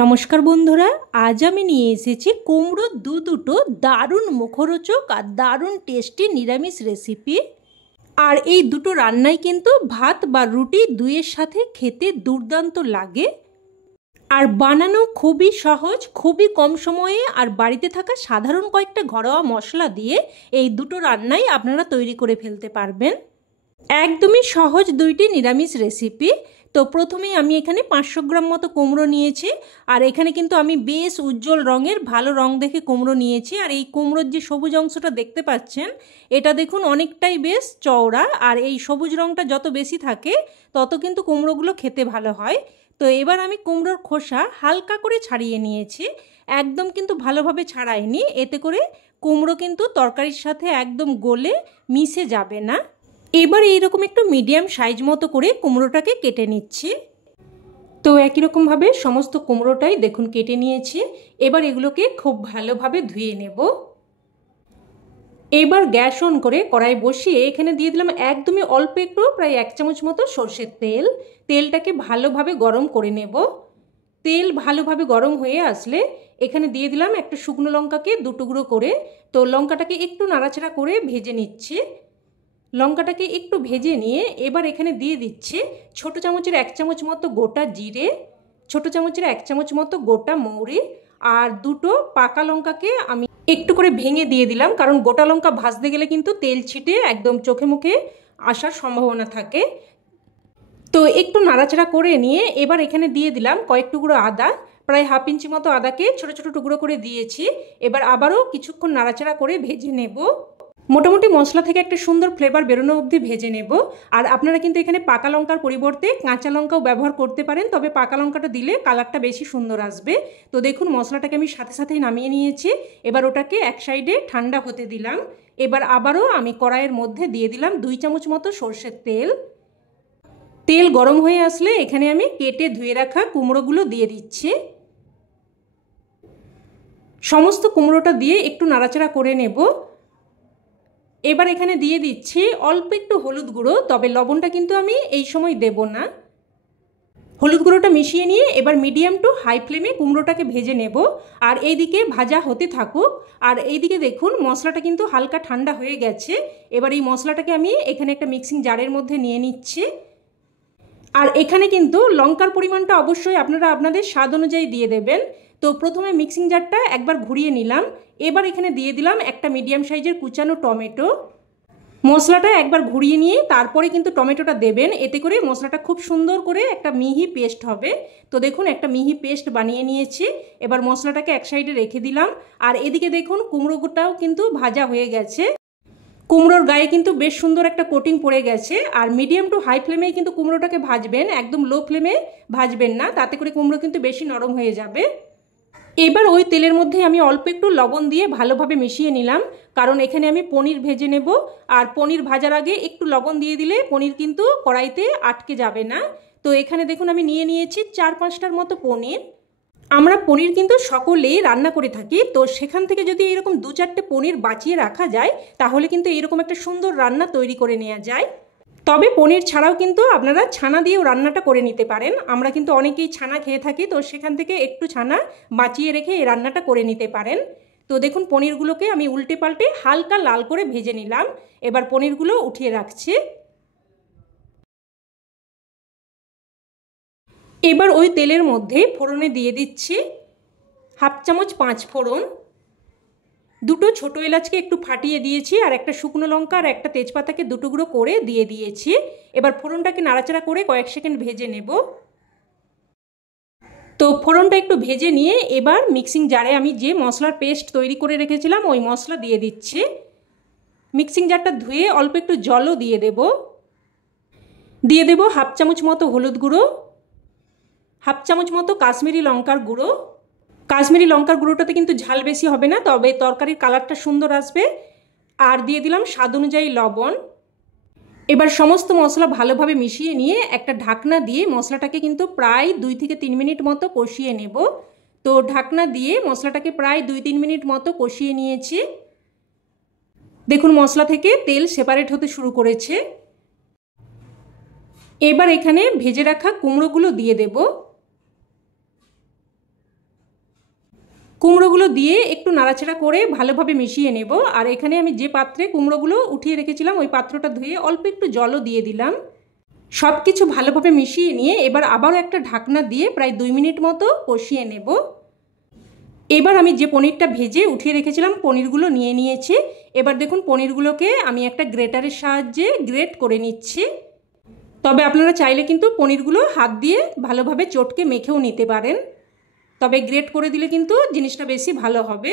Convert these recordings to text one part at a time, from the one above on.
নমস্কার বন্ধুরা, আজ আমি নিয়ে এসেছি কুমড়োর দুটো দারুণ মুখরোচক আর দারুণ টেস্টি নিরামিষ রেসিপি। আর এই দুটো রান্নাই কিন্তু ভাত বা রুটি দুইয়ের সাথে খেতে দুর্দান্ত লাগে। আর বানানো খুবই সহজ, খুবই কম সময়ে আর বাড়িতে থাকা সাধারণ কয়েকটা ঘরোয়া মশলা দিয়ে এই দুটো রান্নাই আপনারা তৈরি করে ফেলতে পারবেন। একদমই সহজ দুইটি নিরামিষ রেসিপি। তো প্রথমেই আমি এখানে 500 গ্রাম মতো কুমড়ো নিয়েছি। আর এখানে কিন্তু আমি বেশ উজ্জ্বল রঙের ভালো রং দেখে কুমড়ো নিয়েছি। আর এই কুমড়োর যে সবুজ অংশটা দেখতে পাচ্ছেন, এটা দেখুন অনেকটাই বেশ চওড়া। আর এই সবুজ রঙটা যত বেশি থাকে তত কিন্তু কুমড়োগুলো খেতে ভালো হয়। তো এবার আমি কুমড়োর খোসা হালকা করে ছাড়িয়ে নিয়েছি, একদম কিন্তু ভালোভাবে ছাড়াইনি, এতে করে কুমড়ো কিন্তু তরকারির সাথে একদম গলে মিশে যাবে না। এবার এইরকম একটু মিডিয়াম সাইজ মতো করে কুমড়োটাকে কেটে নিচ্ছি। তো একই রকমভাবে সমস্ত কুমড়োটাই দেখুন কেটে নিয়েছি। এবার এগুলোকে খুব ভালোভাবে ধুয়ে নেব। এবার গ্যাস অন করে কড়াই বসিয়ে এখানে দিয়ে দিলাম একদমই অল্প একটু, প্রায় 1 চামচ মতো সর্ষের তেল। তেলটাকে ভালোভাবে গরম করে নেব। তেল ভালোভাবে গরম হয়ে আসলে এখানে দিয়ে দিলাম একটা শুকনো লঙ্কাকে 2 টুকরো করে। তো লঙ্কাটাকে একটু নাড়াচাড়া করে ভেজে নিচ্ছি। লঙ্কাটাকে একটু ভেজে নিয়ে এবার এখানে দিয়ে দিচ্ছি ছোটো চামচের 1 চামচ মতো গোটা জিরে, ছোটো চামচের 1 চামচ মতো গোটা মৌরি, আর 2টো পাকা লঙ্কাকে আমি একটু করে ভেঙে দিয়ে দিলাম, কারণ গোটা লঙ্কা ভাজতে গেলে কিন্তু তেল ছিটে একদম চোখে মুখে আসার সম্ভাবনা থাকে। তো একটু নাড়াচাড়া করে নিয়ে এবার এখানে দিয়ে দিলাম কয়েক টুকরো আদা, প্রায় 1/2 ইঞ্চি মতো আদাকে ছোটো ছোটো টুকরো করে দিয়েছি। এবার আবারও কিছুক্ষণ নাড়াচাড়া করে ভেজে নেব। মোটামুটি মশলা থেকে একটা সুন্দর ফ্লেভার বেরোনো অবধি ভেজে নেব। আর আপনারা কিন্তু এখানে পাকা লঙ্কার পরিবর্তে কাঁচা লঙ্কাও ব্যবহার করতে পারেন, তবে পাকা লঙ্কাটা দিলে কালারটা বেশি সুন্দর আসবে। তো দেখুন মশলাটাকে আমি সাথে সাথেই নামিয়ে নিয়েছি। এবার ওটাকে এক সাইডে ঠান্ডা হতে দিলাম। এবার আবারও আমি কড়াইয়ের মধ্যে দিয়ে দিলাম 2 চামচ মতো সর্ষের তেল। তেল গরম হয়ে আসলে এখানে আমি কেটে ধুয়ে রাখা কুমড়োগুলো দিয়ে দিচ্ছি। সমস্ত কুমড়োটা দিয়ে একটু নাড়াচাড়া করে নেব। এবার এখানে দিয়ে দিচ্ছি অল্প একটু হলুদ গুঁড়ো, তবে লবণটা কিন্তু আমি এই সময় দেব না। হলুদ গুঁড়োটা মিশিয়ে নিয়ে এবার মিডিয়াম টু হাই ফ্লেমে কুমড়োটাকে ভেজে নেব। আর এইদিকে ভাজা হতে থাকুক। আর এইদিকে দেখুন মশলাটা কিন্তু হালকা ঠান্ডা হয়ে গেছে। এবার এই মশলাটাকে আমি এখানে একটা মিক্সিং জারের মধ্যে নিয়ে নিচ্ছি। আর এখানে কিন্তু লঙ্কার পরিমাণটা অবশ্যই আপনারা আপনাদের স্বাদ অনুযায়ী দিয়ে দেবেন। তো প্রথমে মিক্সিং জারটা একবার ঘুরিয়ে নিলাম। এবার এখানে দিয়ে দিলাম একটা মিডিয়াম সাইজের কুচানো টমেটো। মশলাটা একবার ঘুরিয়ে নিয়ে তারপরে কিন্তু টমেটোটা দেবেন, এতে করে মশলাটা খুব সুন্দর করে একটা মিহি পেস্ট হবে। তো দেখুন একটা মিহি পেস্ট বানিয়ে নিয়েছি। এবার মশলাটাকে এক সাইডে রেখে দিলাম। আর এদিকে দেখুন কুমড়োটাও কিন্তু ভাজা হয়ে গেছে। কুমড়োর গায়ে কিন্তু বেশ সুন্দর একটা কোটিং পড়ে গেছে। আর মিডিয়াম টু হাই ফ্লেমেই কিন্তু কুমড়োটাকে ভাজবেন, একদম লো ফ্লেমে ভাজবেন না, তাতে করে কুমড়ো কিন্তু বেশি নরম হয়ে যাবে। এবার ওই তেলের মধ্যে আমি অল্প একটু লবণ দিয়ে ভালোভাবে মিশিয়ে নিলাম, কারণ এখানে আমি পনির ভেজে নেব। আর পনির ভাজার আগে একটু লবণ দিয়ে দিলে পনির কিন্তু কড়াইতে আটকে যাবে না। তো এখানে দেখুন আমি নিয়ে নিয়েছি 4-5টার মতো পনির। আমরা পনির কিন্তু সকলেই রান্না করে থাকি, তো সেখান থেকে যদি এরকম 2-4টে পনির বাঁচিয়ে রাখা যায় তাহলে কিন্তু এরকম একটা সুন্দর রান্না তৈরি করে নেওয়া যায়। তবে পনির ছাড়াও কিন্তু আপনারা ছানা দিয়েও রান্নাটা করে নিতে পারেন। আমরা কিন্তু অনেকেই ছানা খেয়ে থাকি, তো সেখান থেকে একটু ছানা বাঁচিয়ে রেখে এই রান্নাটা করে নিতে পারেন। তো দেখুন পনিরগুলোকে আমি উল্টে পাল্টে হালকা লাল করে ভেজে নিলাম। এবার পনিরগুলো উঠিয়ে রাখছি। এবার ওই তেলের মধ্যে ফোড়নে দিয়ে দিচ্ছি 1/2 চামচ 5 ফোড়ন, 2টো ছোটো এলাচকে একটু ফাটিয়ে দিয়েছি, আর একটা শুকনো লঙ্কা আর একটা তেজপাতাকে 2 টুকরো করে দিয়ে দিয়েছি। এবার ফোড়নটাকে নাড়াচাড়া করে কয়েক সেকেন্ড ভেজে নেব। তো ফোড়নটা একটু ভেজে নিয়ে এবার মিক্সিং জারে আমি যে মশলার পেস্ট তৈরি করে রেখেছিলাম ওই মশলা দিয়ে দিচ্ছি। মিক্সিং জারটা ধুয়ে অল্প একটু জলও দিয়ে দেব। 1/2 চামচ মতো হলুদ গুঁড়ো, 1/2 চামচ মতো কাশ্মীরি লঙ্কার গুঁড়ো। কাশ্মীরি লঙ্কার গুঁড়োটাতে কিন্তু ঝাল বেশি হবে না, তবে তরকারির কালারটা সুন্দর আসবে। আর দিয়ে দিলাম স্বাদ অনুযায়ী লবণ। এবার সমস্ত মশলা ভালোভাবে মিশিয়ে নিয়ে একটা ঢাকনা দিয়ে মশলাটাকে কিন্তু প্রায় 2 থেকে 3 মিনিট মতো কষিয়ে নেব। তো ঢাকনা দিয়ে মশলাটাকে প্রায় 2-3 মিনিট মতো কষিয়ে নিয়েছি। দেখুন মশলা থেকে তেল সেপারেট হতে শুরু করেছে। এবার এখানে ভেজে রাখা কুমড়োগুলো দিয়ে দেব। কুমড়োগুলো দিয়ে একটু নাড়াচাড়া করে ভালোভাবে মিশিয়ে নেব। আর এখানে আমি যে পাত্রে কুমড়োগুলো উঠিয়ে রেখেছিলাম ওই পাত্রটা ধুয়ে অল্প একটু জলও দিয়ে দিলাম। সব কিছু ভালোভাবে মিশিয়ে নিয়ে এবার আবারও একটা ঢাকনা দিয়ে প্রায় 2 মিনিট মতো কষিয়ে নেব। এবার আমি যে পনিরটা ভেজে উঠিয়ে রেখেছিলাম পনিরগুলো নিয়ে নিয়েছি। এবার দেখুন পনিরগুলোকে আমি একটা গ্রেটারের সাহায্যে গ্রেট করে নিচ্ছি। তবে আপনারা চাইলে কিন্তু পনিরগুলো হাত দিয়ে ভালোভাবে চটকে মেখেও নিতে পারেন, তবে গ্রেট করে দিলে কিন্তু জিনিসটা বেশি ভালো হবে।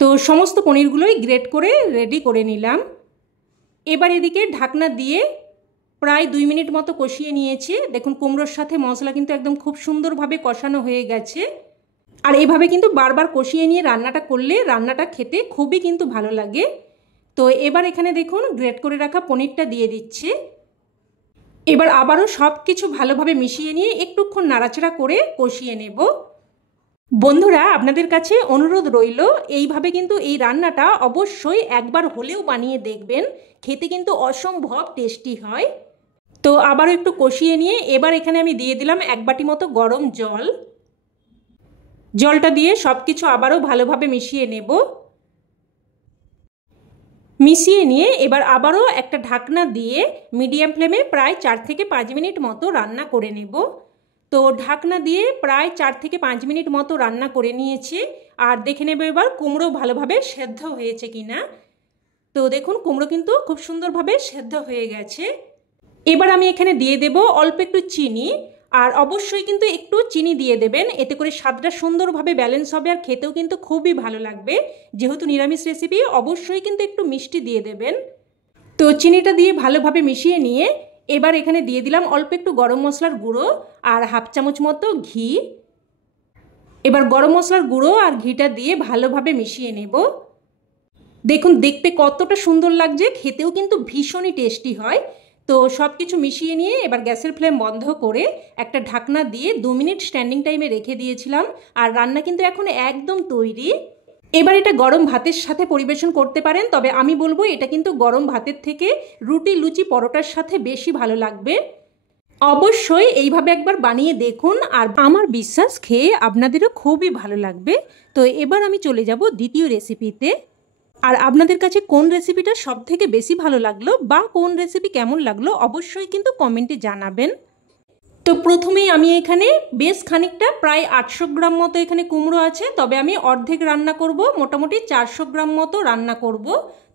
তো সমস্ত পনিরগুলোই গ্রেট করে রেডি করে নিলাম। এবার এদিকে ঢাকনা দিয়ে প্রায় 2 মিনিট মতো কষিয়ে নিয়েছি। দেখুন কুমড়োর সাথে মশলা কিন্তু একদম খুব সুন্দরভাবে কষানো হয়ে গেছে। আর এইভাবে কিন্তু বারবার কষিয়ে নিয়ে রান্নাটা করলে রান্নাটা খেতে খুবই কিন্তু ভালো লাগে। তো এবার এখানে দেখুন গ্রেট করে রাখা পনিরটা দিয়ে দিচ্ছি। এবার আবারও সব কিছু ভালোভাবে মিশিয়ে নিয়ে একটুক্ষণ নাড়াচাড়া করে কষিয়ে নেব। বন্ধুরা, আপনাদের কাছে অনুরোধ রইল এইভাবে কিন্তু এই রান্নাটা অবশ্যই একবার হলেও বানিয়ে দেখবেন, খেতে কিন্তু অসম্ভব টেস্টি হয়। তো আবারও একটু কষিয়ে নিয়ে এবার এখানে আমি দিয়ে দিলাম 1 বাটি মতো গরম জল। জলটা দিয়ে সব কিছু আবারও ভালোভাবে মিশিয়ে নেব। মিশিয়ে নিয়ে এবার আবারও একটা ঢাকনা দিয়ে মিডিয়াম ফ্লেমে প্রায় 4 থেকে 5 মিনিট মতো রান্না করে নেব। তো ঢাকনা দিয়ে প্রায় 4 থেকে 5 মিনিট মতো রান্না করে নিয়েছি। আর দেখে নেব এবার কুমড়ো ভালোভাবে সেদ্ধ হয়েছে কিনা। তো দেখুন কুমড়ো কিন্তু খুব সুন্দরভাবে সেদ্ধ হয়ে গেছে। এবার আমি এখানে দিয়ে দেব অল্প একটু চিনি। আর অবশ্যই কিন্তু একটু চিনি দিয়ে দেবেন, এতে করে স্বাদটা সুন্দরভাবে ব্যালেন্স হবে আর খেতেও কিন্তু খুবই ভালো লাগবে। যেহেতু নিরামিষ রেসিপি অবশ্যই কিন্তু একটু মিষ্টি দিয়ে দেবেন। তো চিনিটা দিয়ে ভালোভাবে মিশিয়ে নিয়ে এবার এখানে দিয়ে দিলাম অল্প একটু গরম মশলার গুঁড়ো আর হাফ চামচ মতো ঘি। এবার গরম মশলার গুঁড়ো আর ঘিটা দিয়ে ভালোভাবে মিশিয়ে নেব। দেখুন দেখতে কতটা সুন্দর লাগছে, খেতেও কিন্তু ভীষণই টেস্টি হয়। তো সব কিছু মিশিয়ে নিয়ে এবার গ্যাসের ফ্লেম বন্ধ করে একটা ঢাকনা দিয়ে 2 মিনিট স্ট্যান্ডিং টাইমে রেখে দিয়েছিলাম। আর রান্না কিন্তু এখন একদম তৈরি। এবার এটা গরম ভাতের সাথে পরিবেশন করতে পারেন, তবে আমি বলবো এটা কিন্তু গরম ভাতের থেকে রুটি লুচি পরোটার সাথে বেশি ভালো লাগবে। অবশ্যই এইভাবে একবার বানিয়ে দেখুন, আর আমার বিশ্বাস খেয়ে আপনাদেরও খুবই ভালো লাগবে। তো এবার আমি চলে যাব দ্বিতীয় রেসিপিতে। আর আপনাদের কাছে কোন রেসিপিটা সবথেকে বেশি ভালো লাগলো বা কোন রেসিপি কেমন লাগলো অবশ্যই কিন্তু কমেন্টে জানাবেন। তো প্রথমেই আমি এখানে বেশ খানিকটা প্রায় 800 গ্রাম মতো এখানে কুমড়ো আছে, তবে আমি অর্ধেক রান্না করব, মোটামুটি 400 গ্রাম মতো রান্না করব।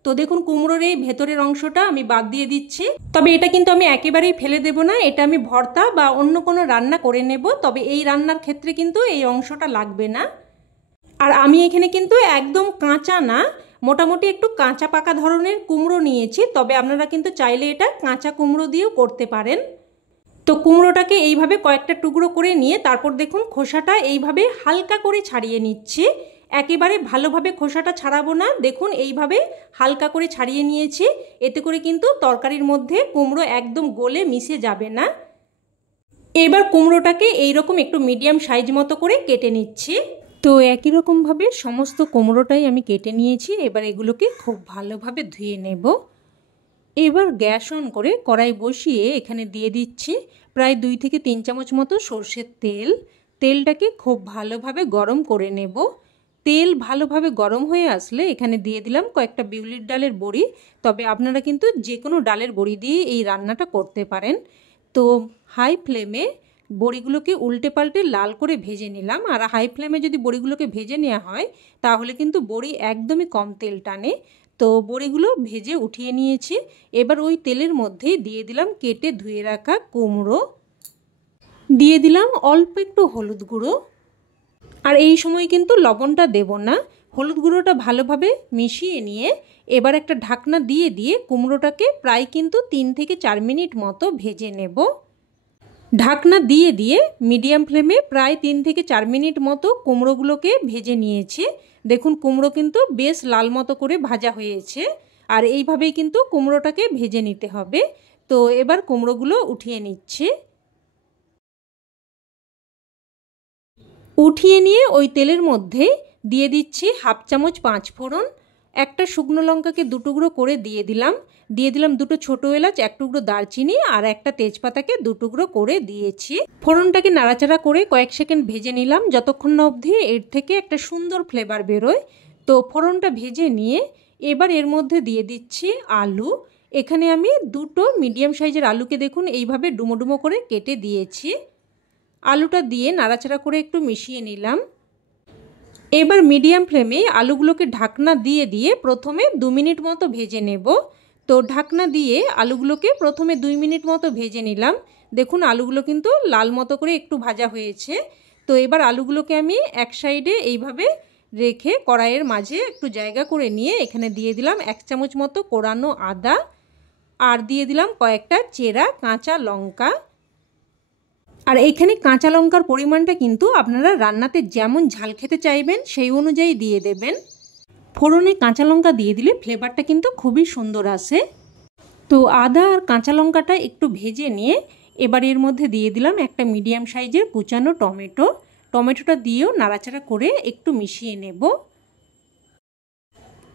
তো দেখুন কুমড়োর এই ভেতরের অংশটা আমি বাদ দিয়ে দিচ্ছি। তবে এটা কিন্তু আমি একেবারেই ফেলে দেব না, এটা আমি ভর্তা বা অন্য কোনো রান্না করে নেব। তবে এই রান্নার ক্ষেত্রে কিন্তু এই অংশটা লাগবে না। আর আমি এখানে কিন্তু একদম কাঁচা না, মোটামুটি একটু কাঁচা পাকা ধরনের কুমড়ো নিয়েছি, তবে আপনারা কিন্তু চাইলে এটা কাঁচা কুমড়ো দিয়েও করতে পারেন। তো কুমড়োটাকে এইভাবে কয়েকটা টুকরো করে নিয়ে তারপর দেখুন খোসাটা এইভাবে হালকা করে ছাড়িয়ে নিচ্ছি। একেবারে ভালোভাবে খোসাটা ছাড়াবো না, দেখুন এইভাবে হালকা করে ছাড়িয়ে নিয়েছি। এতে করে কিন্তু তরকারির মধ্যে কুমড়ো একদম গলে মিশে যাবে না। এবার কুমড়োটাকে এইরকম একটু মিডিয়াম সাইজ মতো করে কেটে নিচ্ছি। তো একই রকমভাবে সমস্ত কুমড়োটাই আমি কেটে নিয়েছি। এবার এগুলোকে খুব ভালোভাবে ধুয়ে নেব। এবার গ্যাস অন করে কড়াই বসিয়ে এখানে দিয়ে দিচ্ছি প্রায় 2 থেকে 3 চামচ মতো সর্ষের তেল। তেলটাকে খুব ভালোভাবে গরম করে নেব। তেল ভালোভাবে গরম হয়ে আসলে এখানে দিয়ে দিলাম কয়েকটা বিউলির ডালের বড়ি। তবে আপনারা কিন্তু যে কোনো ডালের বড়ি দিয়ে এই রান্নাটা করতে পারেন। তো হাই ফ্লেমে বড়িগুলোকে উল্টে পাল্টে লাল করে ভেজে নিলাম। আর হাই ফ্লেমে যদি বড়িগুলোকে ভেজে নেওয়া হয় তাহলে কিন্তু বড়ি একদমই কম তেল টানে। তো বড়িগুলো ভেজে উঠিয়ে নিয়েছি। এবার ওই তেলের মধ্যে দিয়ে দিলাম কেটে ধুয়ে রাখা কুমড়ো, দিয়ে দিলাম অল্প একটু হলুদ গুঁড়ো। আর এই সময় কিন্তু লবণটা দেব না। হলুদ গুঁড়োটা ভালোভাবে মিশিয়ে নিয়ে এবার একটা ঢাকনা দিয়ে দিয়ে কুমড়োটাকে প্রায় কিন্তু 3 থেকে 4 মিনিট মতো ভেজে নেব। ঢাকনা দিয়ে দিয়ে মিডিয়াম ফ্লেমে প্রায় 3 থেকে 4 মিনিট মতো কুমড়োগুলোকে ভেজে নিয়েছি। দেখুন কুমড়ো কিন্তু বেশ লাল মতো করে ভাজা হয়েছে। আর এইভাবেই কিন্তু কুমড়োটাকে ভেজে নিতে হবে। তো এবার কুমড়োগুলো উঠিয়ে নিচ্ছি। উঠিয়ে নিয়ে ওই তেলের মধ্যে দিয়ে দিচ্ছি হাফ চামচ 5 ফোড়ন, একটা শুকনো লঙ্কাকে 2 টুকরো করে দিয়ে দিলাম। দিয়ে দিলাম 2টো ছোটো এলাচ, 1 টুকরো দারচিনি আর একটা তেজপাতাকে 2 টুকরো করে দিয়েছি। ফোড়নটাকে নাড়াচাড়া করে কয়েক সেকেন্ড ভেজে নিলাম, যতক্ষণ না অবধি এর থেকে একটা সুন্দর ফ্লেভার বেরোয়। তো ফোড়নটা ভেজে নিয়ে এবার এর মধ্যে দিয়ে দিচ্ছি আলু। এখানে আমি 2টো মিডিয়াম সাইজের আলুকে দেখুন এইভাবে ডুমো ডুমো করে কেটে দিয়েছি। আলুটা দিয়ে নাড়াচাড়া করে একটু মিশিয়ে নিলাম। এবার মিডিয়াম ফ্লেমে আলুগুলোকে ঢাকনা দিয়ে দিয়ে প্রথমে 2 মিনিট মতো ভেজে নেব। তো ঢাকনা দিয়ে আলুগুলোকে প্রথমে 2 মিনিট মতো ভেজে নিলাম। দেখুন আলুগুলো কিন্তু লাল মতো করে একটু ভাজা হয়েছে। তো এবার আলুগুলোকে আমি এক সাইডে এইভাবে রেখে কড়াইয়ের মাঝে একটু জায়গা করে নিয়ে এখানে দিয়ে দিলাম 1 চামচ মতো কোরানো আদা আর দিয়ে দিলাম কয়েকটা চেরা কাঁচা লঙ্কা। আর এইখানে কাঁচা লঙ্কার পরিমাণটা কিন্তু আপনারা রান্নাতে যেমন ঝাল খেতে চাইবেন সেই অনুযায়ী দিয়ে দেবেন। ফোড়নে কাঁচা লঙ্কা দিয়ে দিলে ফ্লেভারটা কিন্তু খুবই সুন্দর আসে। তো আদা আর কাঁচা লঙ্কাটা একটু ভেজে নিয়ে এবার এর মধ্যে দিয়ে দিলাম একটা মিডিয়াম সাইজের কুচানো টমেটো। টমেটোটা দিয়েও নাড়াচাড়া করে একটু মিশিয়ে নেব।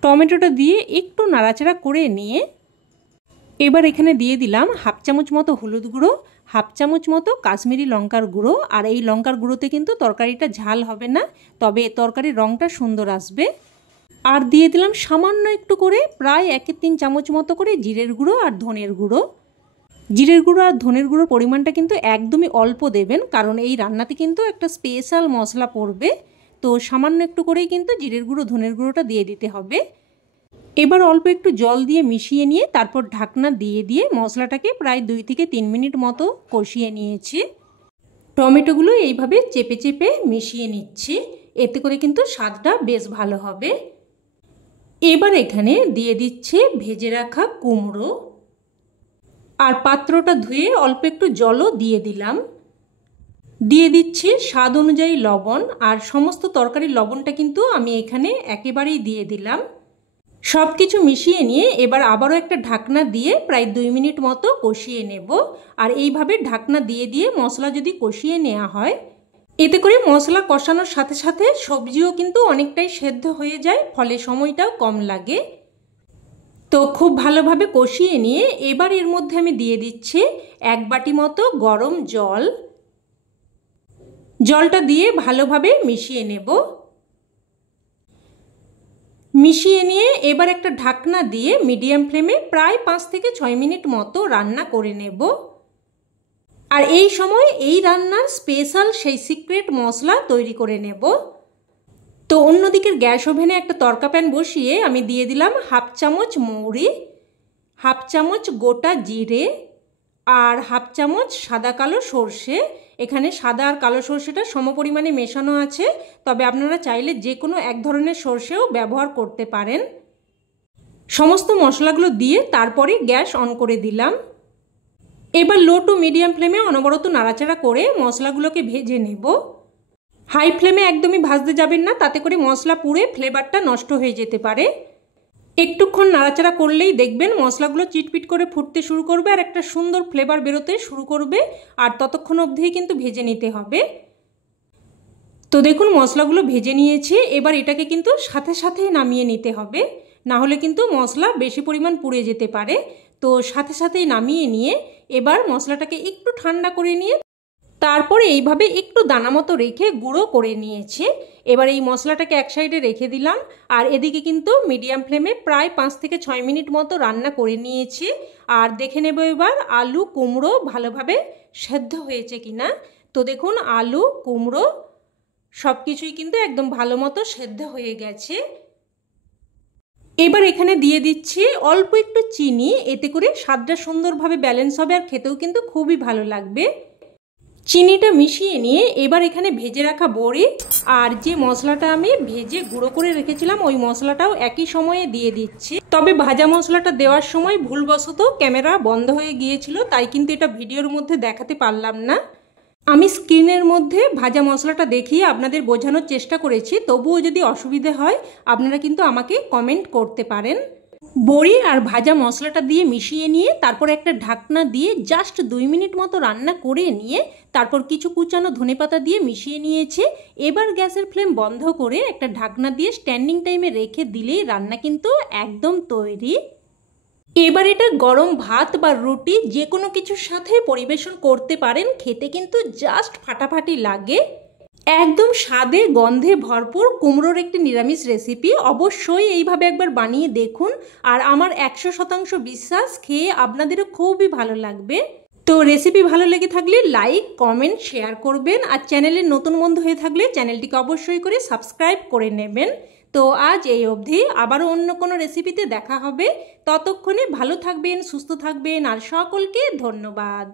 টমেটোটা দিয়ে একটু নাড়াচাড়া করে নিয়ে এবার এখানে দিয়ে দিলাম 1/2 চামচ মতো হলুদ গুঁড়ো, 1/2 চামচ মতো কাশ্মীরি লঙ্কার গুঁড়ো। আর এই লঙ্কার গুঁড়োতে কিন্তু তরকারিটা ঝাল হবে না, তবে তরকারির রঙটা সুন্দর আসবে। আর দিয়ে দিলাম সামান্য একটু করে প্রায় 1/3 চামচ মতো করে জিরের গুঁড়ো আর ধনের গুঁড়ো। জিরের গুঁড়ো আর ধনের গুঁড়োর পরিমাণটা কিন্তু একদমই অল্প দেবেন, কারণ এই রান্নাতে কিন্তু একটা স্পেশাল মশলা পড়বে। তো সামান্য একটু করেই কিন্তু জিরের গুঁড়ো ধনের গুঁড়োটা দিয়ে দিতে হবে। এবার অল্প একটু জল দিয়ে মিশিয়ে নিয়ে তারপর ঢাকনা দিয়ে দিয়ে মশলাটাকে প্রায় 2 থেকে 3 মিনিট মতো কষিয়ে নিয়েছি। টমেটোগুলো এইভাবে চেপে চেপে মিশিয়ে নিচ্ছি, এতে করে কিন্তু স্বাদটা বেশ ভালো হবে। এবার এখানে দিয়ে দিচ্ছে ভেজে রাখা কুমড়ো আর পাত্রটা ধুয়ে অল্প একটু জলও দিয়ে দিলাম। দিয়ে দিচ্ছি স্বাদ অনুযায়ী লবণ, আর সমস্ত তরকারির লবণটা কিন্তু আমি এখানে একেবারেই দিয়ে দিলাম। সব কিছু মিশিয়ে নিয়ে এবার আবারও একটা ঢাকনা দিয়ে প্রায় 2 মিনিট মতো কষিয়ে নেব। আর এইভাবে ঢাকনা দিয়ে দিয়ে মশলা যদি কষিয়ে নেওয়া হয়, এতে করে মশলা কষানোর সাথে সাথে সবজিও কিন্তু অনেকটাই সেদ্ধ হয়ে যায়, ফলে সময়টাও কম লাগে। তো খুব ভালোভাবে কষিয়ে নিয়ে এবার এর মধ্যে আমি দিয়ে দিচ্ছি 1 বাটি মতো গরম জল। জলটা দিয়ে ভালোভাবে মিশিয়ে নেব। মিশিয়ে নিয়ে এবার একটা ঢাকনা দিয়ে মিডিয়াম ফ্লেমে প্রায় 5 থেকে 6 মিনিট মতো রান্না করে নেব। আর এই সময় এই রান্নার স্পেশাল সেই সিক্রেট মশলা তৈরি করে নেব। তো অন্যদিকের গ্যাস ওভেনে একটা তড়কা প্যান বসিয়ে আমি দিয়ে দিলাম 1/2 চামচ মৌরি, 1/2 চামচ গোটা জিরে আর 1/2 চামচ সাদা কালো সর্ষে। এখানে সাদা আর কালো সর্ষেটা সমপরিমাণে মেশানো আছে, তবে আপনারা চাইলে যে কোনো এক ধরনের সর্ষেও ব্যবহার করতে পারেন। সমস্ত মশলাগুলো দিয়ে তারপরে গ্যাস অন করে দিলাম। এবার লো টু মিডিয়াম ফ্লেমে অনবরত নাড়াচাড়া করে মশলাগুলোকে ভেজে নেব। হাই ফ্লেমে একদমই ভাজতে যাবেন না, তাতে করে মশলা পুড়ে ফ্লেভারটা নষ্ট হয়ে যেতে পারে। একটুক্ষণ নাড়াচাড়া করলেই দেখবেন মশলাগুলো চিটপিট করে ফুটতে শুরু করবে আর একটা সুন্দর ফ্লেভার বেরোতে শুরু করবে। আর ততক্ষণ অবধি কিন্তু ভেজে নিতে হবে। তো দেখুন মশলাগুলো ভেজে নিয়েছি, এবার এটাকে কিন্তু সাথে সাথে নামিয়ে নিতে হবে, না হলে কিন্তু মশলা বেশি পরিমাণ পুড়ে যেতে পারে। তো সাথে সাথেই নামিয়ে নিয়ে এবার মশলাটাকে একটু ঠান্ডা করে নিয়ে তারপরে এইভাবে একটু দানা মতো রেখে গুঁড়ো করে নিয়েছি। এবার এই মশলাটাকে এক সাইডে রেখে দিলাম। আর এদিকে কিন্তু মিডিয়াম ফ্লেমে প্রায় 5 থেকে 6 মিনিট মতো রান্না করে নিয়েছি। আর দেখে নেব এবার আলু কুমড়ো ভালোভাবে সেদ্ধ হয়েছে কিনা। তো দেখুন আলু কুমড়ো সব কিছুই কিন্তু একদম ভালো মতো সেদ্ধ হয়ে গেছে। এবার এখানে দিয়ে দিচ্ছি অল্প একটু চিনি, এতে করে স্বাদটা সুন্দরভাবে ব্যালেন্স হবে আর খেতেও কিন্তু খুবই ভালো লাগবে। চিনিটা মিশিয়ে নিয়ে এবার এখানে ভেজে রাখা বড়ি আর যে মশলাটা আমি ভেজে গুঁড়ো করে রেখেছিলাম ওই মশলাটাও একই সময়ে দিয়ে দিচ্ছি। তবে ভাজা মশলাটা দেওয়ার সময় ভুলবশত ক্যামেরা বন্ধ হয়ে গিয়েছিল, তাই কিন্তু এটা ভিডিওর মধ্যে দেখাতে পারলাম না। আমি স্ক্রিনের মধ্যে ভাজা মশলাটা দেখিয়ে আপনাদের বোঝানোর চেষ্টা করেছি, তবুও যদি অসুবিধে হয় আপনারা কিন্তু আমাকে কমেন্ট করতে পারেন। বড়ি আর ভাজা মশলাটা দিয়ে মিশিয়ে নিয়ে তারপর একটা ঢাকনা দিয়ে জাস্ট 2 মিনিট মতো রান্না করে নিয়ে তারপর কিছু কুচানো ধনেপাতা দিয়ে মিশিয়ে নিয়েছে। এবার গ্যাসের ফ্লেম বন্ধ করে একটা ঢাকনা দিয়ে স্ট্যান্ডিং টাইমে রেখে দিলেই রান্না কিন্তু একদম তৈরি। এবার এটা গরম ভাত বা রুটি যে কোনো কিছুর সাথে পরিবেশন করতে পারেন, খেতে কিন্তু জাস্ট ফাটাফাটি লাগে। একদম স্বাদে গন্ধে ভরপুর কুমড়োর একটি নিরামিষ রেসিপি, অবশ্যই এইভাবে একবার বানিয়ে দেখুন। আর আমার 100% বিশ্বাস খেয়ে আপনাদেরও খুবই ভালো লাগবে। তো রেসিপি ভালো লেগে থাকলে লাইক কমেন্ট শেয়ার করবেন, আর চ্যানেলের নতুন বন্ধু হয়ে থাকলে চ্যানেলটিকে অবশ্যই করে সাবস্ক্রাইব করে নেবেন। তো আজ এই অবধি, আবারও অন্য কোনো রেসিপিতে দেখা হবে। ততক্ষণে ভালো থাকবেন, সুস্থ থাকবেন, আর সকলকে ধন্যবাদ।